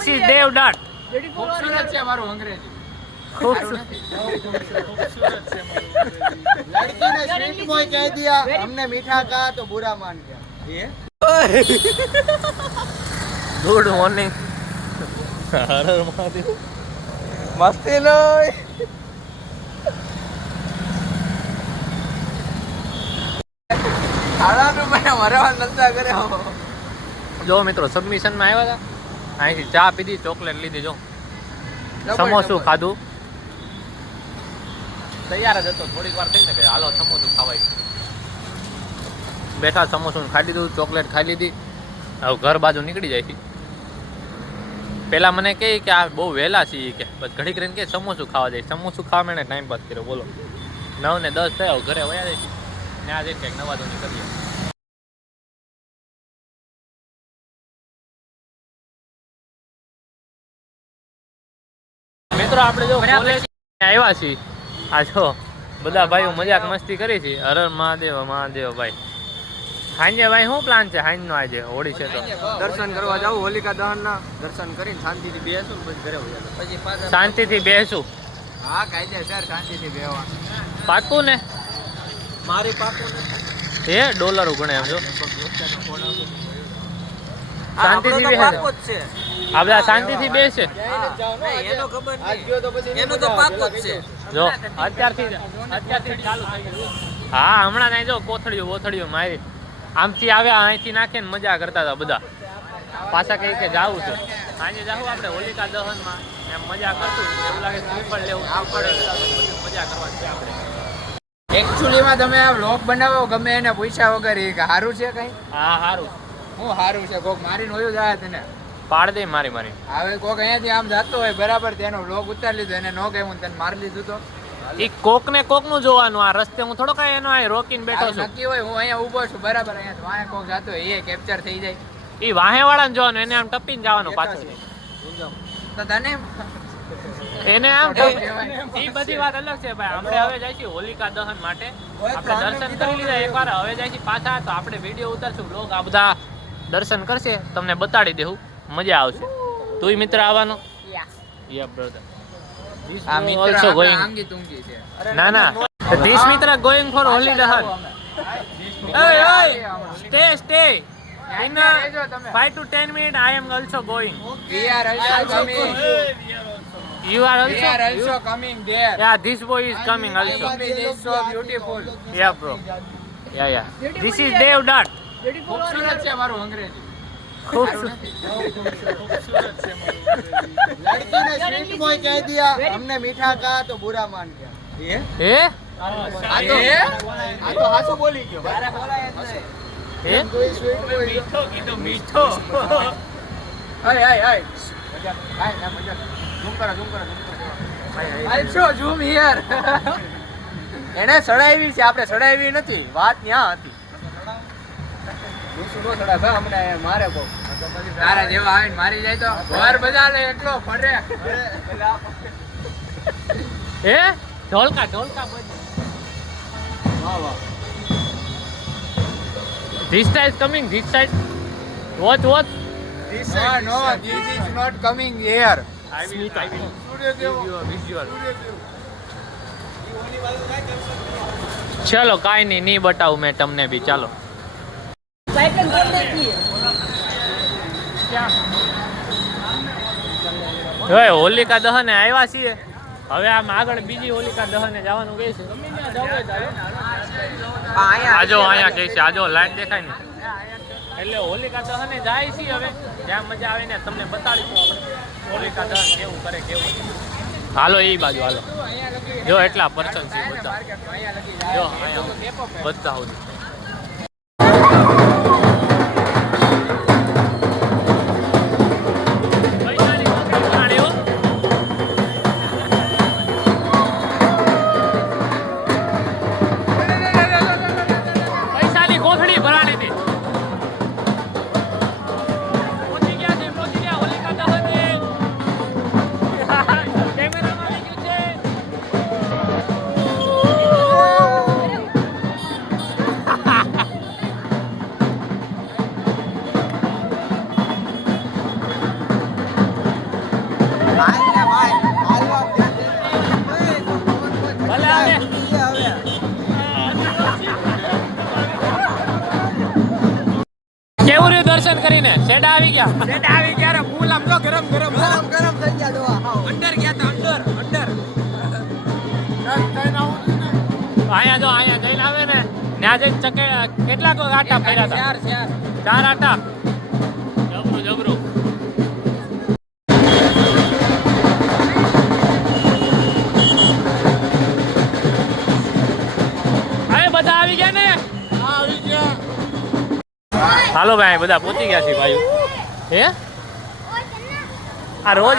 This is દેવડાટ. खूबसूरत છે મારું અંગ્રેજી. खूबसूरत. लड़की ने स्वीट बॉय कह दिया, हमने मीठा कहा तो बुरा मान गया. ये ગુડ મોર્નિંગ. હર મહાદેવ. मस्ती नहीं. खाना तो मैंने मरवा नलता करे हो. જો મિત્રો સબમિશનમાં આવ્યા હતા, અહીંથી ચા પીધી, ચોકલેટ લીધી, જો સમોસું ખાધું, તૈયાર જ હતો. થોડીક વાર થઈને કે હાલો સમોસું ખાવાય, બેઠા સમોસું ખાઈ લીધું, ચોકલેટ ખાઈ લીધી. હવે ઘર બાજુ નીકળી જાય છે. પેલા મને કહે કે આ બહુ વહેલા છીએ કે બસ ઘડીક રહીને કે સમોસું ખાવા જાય. સમોસું ખાવા મેં ટાઈમ પાસ કર્યો, બોલો 9 ને 10 થયા, ઘરે વયા જાય છે ને આજે કંઈક નવા ધોની કરીએ. મિત્રો આપણે જો કોલેજ આવ્યા છીએ, આ જો બધા ભાઈઓ મજાક મસ્તી કરી છે. હર મહાદેવ મહાદેવ ભાઈ. સાંજે ભાઈ શું પ્લાન છે સાંજનો? આજે હોળી છે તો दर्शन करवा जाऊं, होलिका दहन ना दर्शन કરીને શાંતિથી બેસું પછી ઘરે વયા જાઉં. પછી પાછા શાંતિથી બેસું. હા કાયદેસર શાંતિથી બેહવા. પાકું ને? મારી પાકું ને એ ડોલર ગણે એમ જો. શાંતિથી બેસે પાકો જ છે. આ બધા શાંતિથી બેસે. એનો ખબર નહીં, એનો તો પાકો જ છે. જો અત્યારથી ચાલુ થઈ ગયું. હા હમણાં નહીં જો કોથળીઓ મારી આમથી આવ્યા, અહીંથી નાખે ને મજા કરતા હતા બધા. પાછા કઈ કે જાવું છે આજે જાવું આપણે હોલિકા દહનમાં, એમ મજા કરશું. એવું લાગે શ્રીફળ લેવું મજા કરવાની છે આપણે. એકચ્યુઅલીમાં તમે આ વ્લોગ બનાવો ગમે એને પૂછ્યા વગર એ કે સારું છે કઈ? હા સારું. હું સારું છે, કોક મારીને હોયું જાય તને પાડ દે મારી. હવે કોક અહીંયાથી આમ જતો હોય બરાબર, તેનો વ્લોગ ઉતારી લીધો, એને નો કહે હું તને મારી લીધું તો એ કોક ને કોક નું જોવાનું. આ રસ્તે હું થોડો કઈ એનો અહીં રોકીને બેઠો છું. નક્કી હોય હું અહીંયા ઊભો છું બરાબર, અહીંયા વાંહે કોક જતો હોય એ કેપ્ચર થઈ જાય એ વાહે વાળાને જોવાનું, એને આમ ટપીને જવાનું પાછળ. તો તને એને આમ એ બધી વાત અલગ છે ભાઈ. આપણે હવે જાય છે હોલિકા દહન માટે, આપણે દર્શન કરી લીધા એકવાર, હવે જાય છે પાછા. તો આપણે વિડીયો ઉતારશું, બ્લોગ આ બધા દર્શન કરશે, તમને બતાડી દેવું, મજા આવશે. તું મિત્ર આવવાનો? યા બ્રધર. આ મિત્ર Also going. આંગી તુંગી છે. ના this mitra going for holy dahan. Stay in રહેજો તમે. 5 to 10 minutes I am also going. We are also coming. You are We are also? also coming there. Yeah, this boy is coming also. English is so beautiful. Yeah bro. Yeah. This is Devdat. ખૂબસૂરત છે મારું અંગ્રેજી. खूबसूरत. लड़की ने sweet boy कह दिया, हमने मीठा कहा तो बुरा मान गया. ये ए? આ તો હાસુ બોલી ગયો. ए? મીઠો. હાય મજાક. હાય ના મજાક. ઝૂમ કરો. Also zoom here. એને સડાવી છે, આપણે સડાવી નથી, વાત ન્યા હતી. દૂસરો સડા હમણે મારે બહુ તારા જેવા આવીને મારી જાય તો ઘર બધા લે એકલો ફરે. ए? ढोलका बज. વાહ. This side is coming. This side. Watch. No, this is not coming here. I will visual. चलो કાઈ નહીં બતાવું મેં તમને બી. ચાલો હવે હોલિકા દહને આવ્યા છીએ, હવે આમ આગળ બીજી હોલિકા દહને જવાનું કહે છે. આજો અહીંયા કહે છે, આજો લાઈટ દેખાય ને એટલે હોલિકા દહને જાય છે. હવે જ્યાં મજા આવે ને તમને બતાડીશું આપણે હોલિકા દહન કેવું કરે કેવું. હાલો એ બાજુ હાલો. જો એટલા પર્સન છે બધા. જો અહીંયા બધા સુધી દર્શન કરીને શેડા આવી ગયા. સેટા આવી ગયા ફૂલ આમ જો ગરમ ગરમ ગરમ ગરમ થઈ ગયા ડોહા હાવ. અંદર ગયા તા અંદર અંદર અહીંયા જો અહીંયા જઈને આવે ને ત્યાં જઈને કેટલાક આટા ફર્યા હતા? ચાર 4 આટા. જબરું જબરું. હવે બધા આવી ગયા ને? હાલો ભાઈ બધા પહોંચી ગયા છે ભાઈ. હે આ રોજ